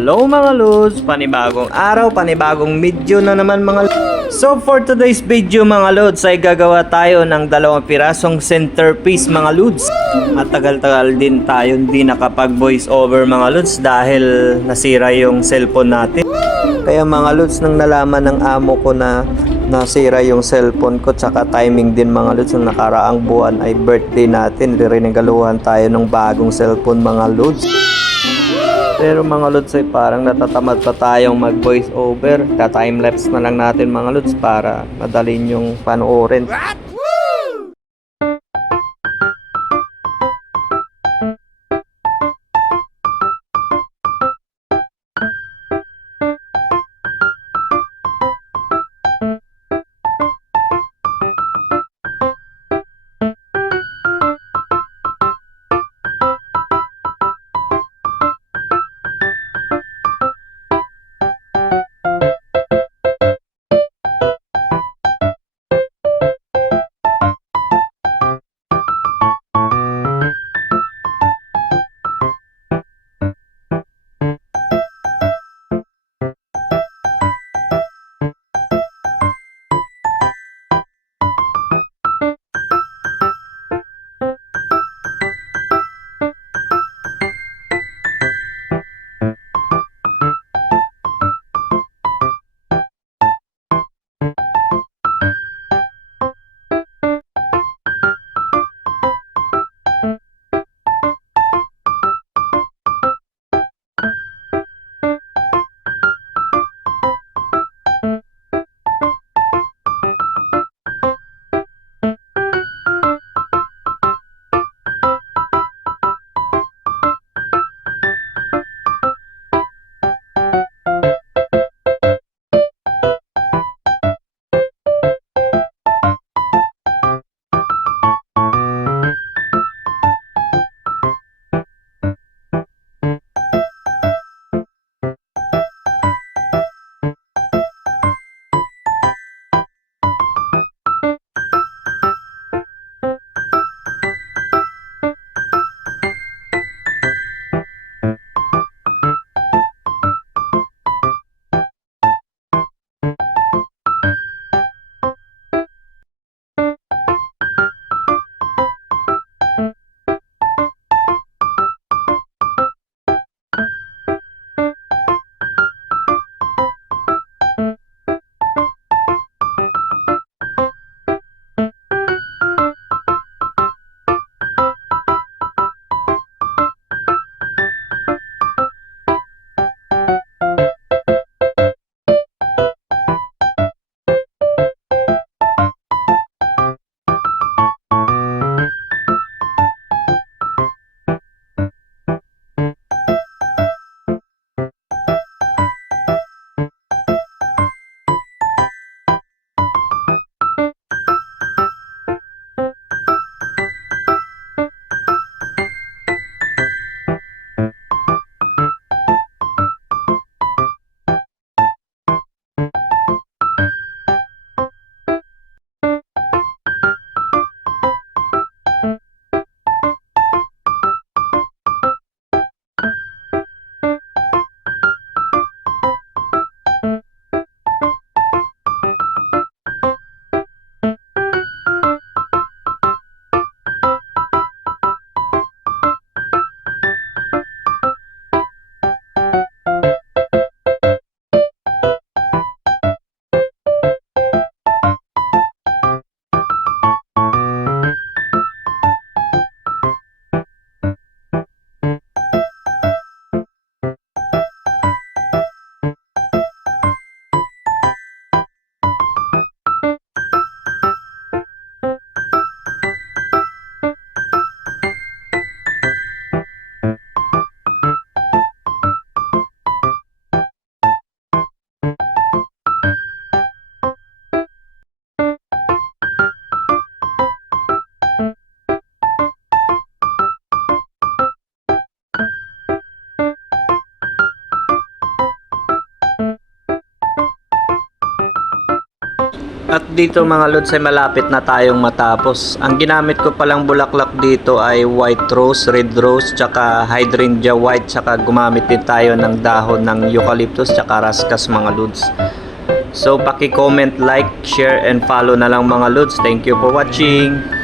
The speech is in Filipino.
Hello mga Lods! Panibagong araw, panibagong video na naman mga Lods. So for today's video mga Lods ay gagawa tayo ng 2 pirasong centerpiece mga Lods. Matagal-tagal din tayo hindi nakapag voice over mga Lods dahil nasira yung cellphone natin. Kaya mga Lods, nang nalaman ng amo ko na nasira yung cellphone ko, tsaka timing din mga Lods, ng nakaraang buwan ay birthday natin, rinigaluhan tayo ng bagong cellphone mga Lods. Pero mga Lods ay parang natatamad pa tayong mag voice over. Ka-timelapse na lang natin mga Lods para madalin yung panoorin. At dito mga lods ay malapit na tayong matapos. Ang ginamit ko palang bulaklak dito ay white rose, red rose, tsaka hydrangea white, tsaka gumamit din tayo ng dahon ng eucalyptus, tsaka raskas mga lods. So paki-comment, like, share, and follow na lang mga lods. Thank you for watching.